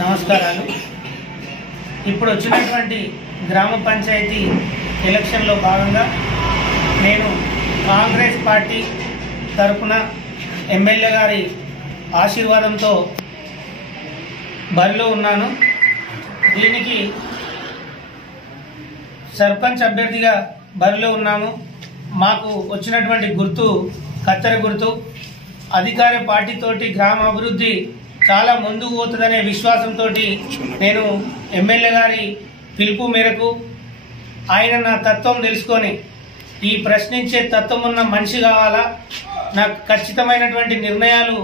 నమస్కారాలు. ఇప్పుడు వచ్చినటువంటి గ్రామ పంచాయతీ ఎలక్షన్లో భాగంగా నేను కాంగ్రెస్ పార్టీ తరపున ఎమ్మెల్యే గారి ఆశీర్వాదంతో బరిలో ఉన్నాను. దీనికి సర్పంచ్ అభ్యర్థిగా బరిలో ఉన్నాము. మాకు వచ్చినటువంటి గుర్తు కత్తెర గుర్తు. అధికార పార్టీతోటి గ్రామ అభివృద్ధి చాలా ముందుకు పోతుందనే విశ్వాసంతో నేను ఎమ్మెల్యే గారి పిలుపు మేరకు ఆయన నా తత్వం తెలుసుకొని ఈ ప్రశ్నించే తత్వం ఉన్న మనిషి కావాలా, నాకు ఖచ్చితమైనటువంటి నిర్ణయాలు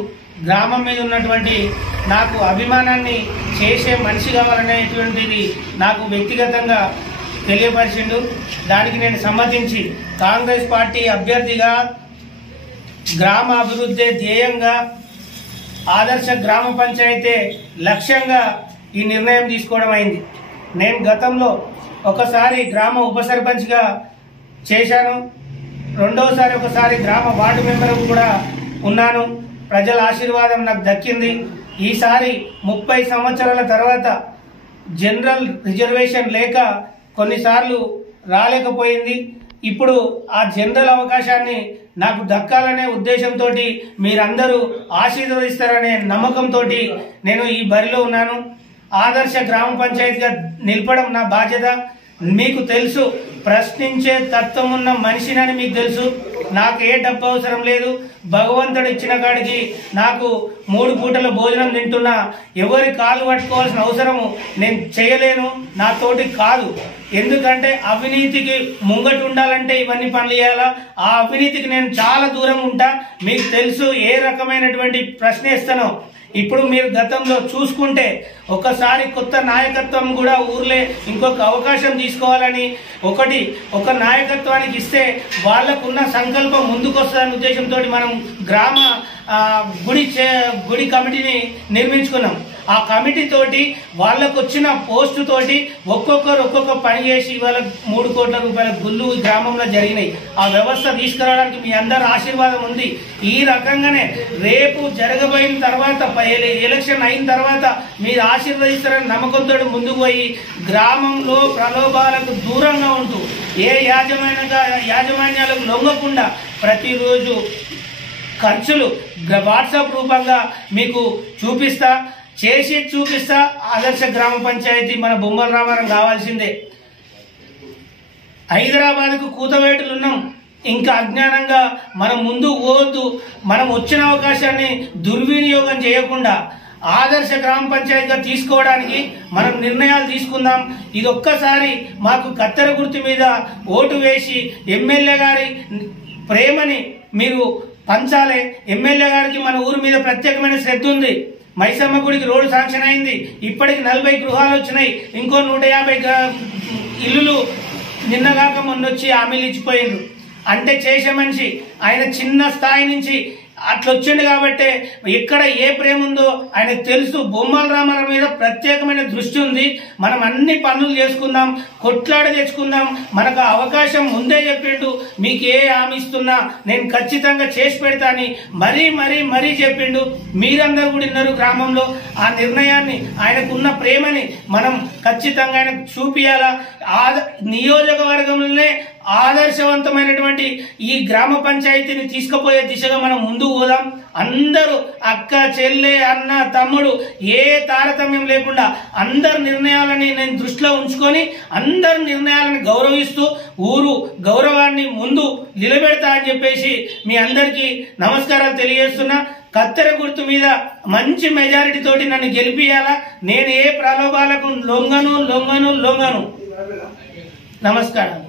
గ్రామం మీద ఉన్నటువంటి నాకు అభిమానాన్ని చేసే మనిషి కావాలనేటువంటిది నాకు వ్యక్తిగతంగా తెలియపరిచిండు. దానికి నేను సమ్మతించి కాంగ్రెస్ పార్టీ అభ్యర్థిగా గ్రామ అభివృద్ధి ధ్యేయంగా ఆదర్శ గ్రామ పంచాయతీ లక్ష్యంగా ఈ నిర్ణయం తీసుకోవడం అయింది. నేను గతంలో ఒకసారి గ్రామ ఉప సర్పంచ్గా చేశాను, రెండోసారి ఒకసారి గ్రామ వార్డు మెంబర్ కూడా ఉన్నాను. ప్రజల ఆశీర్వాదం నాకు దక్కింది. ఈసారి 30 సంవత్సరాల తర్వాత జనరల్ రిజర్వేషన్ లేక కొన్నిసార్లు రాలేకపోయింది. ఇప్పుడు ఆ జనరల్ అవకాశాన్ని నాకు దక్కాలనే ఉద్దేశంతో మీరందరూ ఆశీర్వదిస్తారనే నమ్మకంతో నేను ఈ బరిలో ఉన్నాను. ఆదర్శ గ్రామ పంచాయతీగా నిలపడం నా బాధ్యత. మీకు తెలుసు, ప్రశ్నించే తత్వం ఉన్న మనిషినని మీకు తెలుసు. నాకు ఏ డబ్బు అవసరం లేదు. భగవంతుడు ఇచ్చిన కాడికి నాకు 3 పూటల భోజనం తింటున్నా. ఎవరి కాలు పట్టుకోవాల్సిన అవసరము నేను చేయలేను, నాతోటి కాదు. ఎందుకంటే అవినీతికి ముంగటి ఉండాలంటే ఇవన్నీ పనులు చేయాలా. ఆ అవినీతికి నేను చాలా దూరం ఉంటా. మీకు తెలుసు ఏ రకమైనటువంటి ప్రశ్న ఇస్తానో. ఇప్పుడు మీరు గతంలో చూసుకుంటే ఒకసారి కొత్త నాయకత్వం కూడా ఊర్లే ఇంకొక అవకాశం తీసుకోవాలని ఒక నాయకత్వానికి ఇస్తే వాళ్ళకున్న సంకల్పం ముందుకు వస్తుందనే ఉద్దేశంతో మనం గ్రామ గుడి కమిటీని నిర్మించుకున్నాం. ఆ కమిటీ తోటి వాళ్ళకు వచ్చిన పోస్టు తోటి ఒక్కొక్కరు ఒక్కొక్క పని చేసి ఇవాళ 3 కోట్ల రూపాయల గుళ్ళు గ్రామంలో జరిగినాయి. ఆ వ్యవస్థ తీసుకురావడానికి మీ అందరి ఆశీర్వాదం ఉంది. ఈ రకంగానే రేపు జరగబోయిన తర్వాత ఎలక్షన్ అయిన తర్వాత మీరు ఆశీర్వదిస్తారని నమ్మకంతో ముందుకు పోయి గ్రామంలో ప్రలోభాలకు దూరంగా ఉంటూ ఏ యాజమాన్యాలకు లొంగకుండా ప్రతిరోజు ఖర్చులు వాట్సాప్ రూపంగా మీకు చేసి చూపిస్తా. ఆదర్శ గ్రామ పంచాయతీ మన బొమ్మల రామారం కావాల్సిందే. హైదరాబాద్కు కూతవేటులున్నాం. ఇంకా అజ్ఞానంగా మనం ముందుకు పోవద్దు. మనం వచ్చిన అవకాశాన్ని దుర్వినియోగం చేయకుండా ఆదర్శ గ్రామ పంచాయతీగా తీసుకోవడానికి మనం నిర్ణయాలు తీసుకుందాం. ఇది ఒక్కసారి మాకు కత్తెర గుర్తు మీద ఓటు వేసి ఎమ్మెల్యే గారి ప్రేమని మీరు పంచాలి. ఎమ్మెల్యే గారికి మన ఊరి మీద ప్రత్యేకమైన శ్రద్ధ ఉంది. మైసమ్మ గుడికి రోడ్డు శాంక్షన్ అయింది. ఇప్పటికి 40 గృహాలు వచ్చినాయి. ఇంకో 150 ఇల్లులు నిన్నగాక మొన్నొచ్చి హామీలు ఇచ్చిపోయిండ్రు. అంటే చేసే మనిషి ఆయన చిన్న స్థాయి నుంచి అట్లా వచ్చిండు కాబట్టి ఎక్కడ ఏ ప్రేమ ఉందో ఆయనకు తెలుసు. బొమ్మల రామారావు మీద ప్రత్యేకమైన దృష్టి ఉంది. మనం అన్ని పనులు చేసుకుందాం, కొట్లాడ తెచ్చుకుందాం. మనకు అవకాశం ముందే చెప్పిండు. మీకు ఏ హామీ ఇస్తున్నా నేను ఖచ్చితంగా చేసి పెడతా అని మరీ చెప్పిండు. మీరందరూ కూడా ఉన్నారు గ్రామంలో. ఆ నిర్ణయాన్ని ఆయనకున్న ప్రేమని మనం ఖచ్చితంగా ఆయనకు చూపియాలా. నియోజకవర్గంలోనే ఆదర్శవంతమైనటువంటి ఈ గ్రామ పంచాయతీని తీసుకుపోయే దిశగా మనం ముందుకు పోదాం. అందరూ అక్క, చెల్లె, అన్న, తమ్ముడు ఏ తారతమ్యం లేకుండా అందరి నిర్ణయాలని నేను దృష్టిలో ఉంచుకొని అందరి నిర్ణయాలను గౌరవిస్తూ ఊరు గౌరవాన్ని ముందు నిలబెడతా అని చెప్పేసి మీ అందరికీ నమస్కారాలు తెలియజేస్తున్నా. కత్తెర గుర్తు మీద మంచి మెజారిటీ తోటి నన్ను గెలిపియాలా. నేను ఏ ప్రలోభాలకు లొంగను. నమస్కారం.